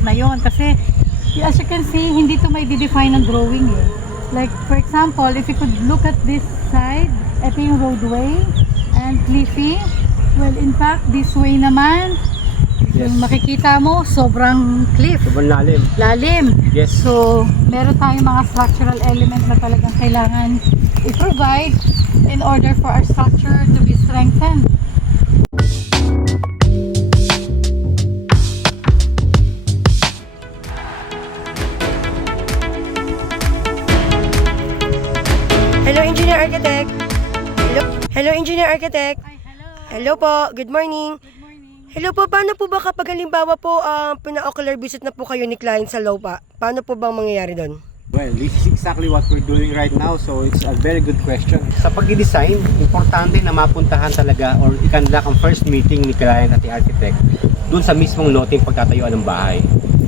element na yon kasi as you can see, hindi to may define ng drawing eh. Like, for example, if you could look at this side, ito yung roadway and cliffy. Well, in fact, this way naman, Yes. yung makikita mo, sobrang cliff. Sobrang lalim. Lalim. Yes. So, meron tayong mga structural element na talagang kailangan i-provide in order for our structure to be strengthened. Engineer Architect. Hello, Hello Engineer Architect. Ay, hello. Hello po, good morning. Good morning. Hello po, paano po ba kapag halimbawa po uh, pina-ocular visit na po kayo ni client sa LOPA? Paano po bang mangyayari doon? Well, this is exactly what we're doing right now, so it's a very good question. Sa pag-design, importante na mapuntahan talaga or ikandak ang first meeting ni client at the architect dun sa mismong loting pagtatayuan ng bahay.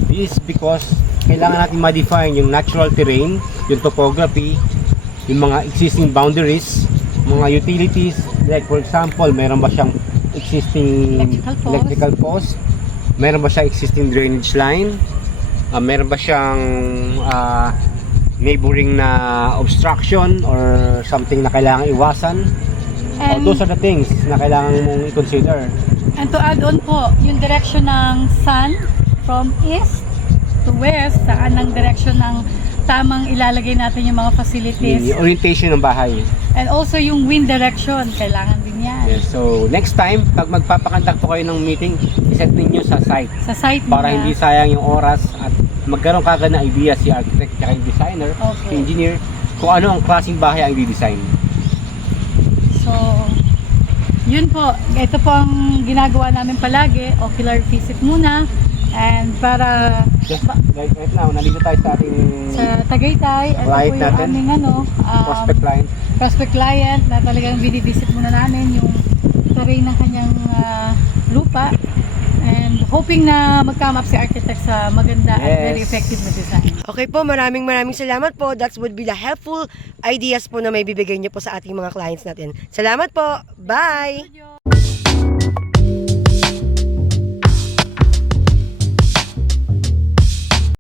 This is because kailangan natin ma-define yung natural terrain, yung topography, yung mga existing boundaries, mga utilities, like for example, meron ba siyang existing Electrical post. electrical post? Meron ba siyang existing drainage line? Ah, meron ba siyang ah, neighboring na obstruction or something na kailangan iwasan? Or And, those are the things na kailangan mong i-consider. and to add on po, yung direction ng sun from east to west, saan ang direction ng tamang ilalagay natin yung mga facilities. Yung orientation ng bahay. And also yung wind direction, kailangan din yan. Yes, so next time, pag magpapakandak po kayo ng meeting, iset ninyo sa site Sa site para nila. hindi sayang yung oras at magkaroon kagad na idea si architect at yung designer, Okay. si engineer, kung ano ang klaseng bahay ang i-design. So, yun po. Ito po ang ginagawa namin palagi. Ocular visit muna. And para Just like right now, nandito tayo sa ating sa Tagaytay, ito po Client yung natin. aming ano, um, prospect client. prospect client na talagang binivisit muna namin yung terrain ng kanyang ah, lupa. And hoping na mag-come up si architect sa maganda at very Yes. effective na design. Okay po, maraming maraming salamat po. That would be the helpful ideas po na may bibigay niyo po sa ating mga clients natin. Salamat po. Bye!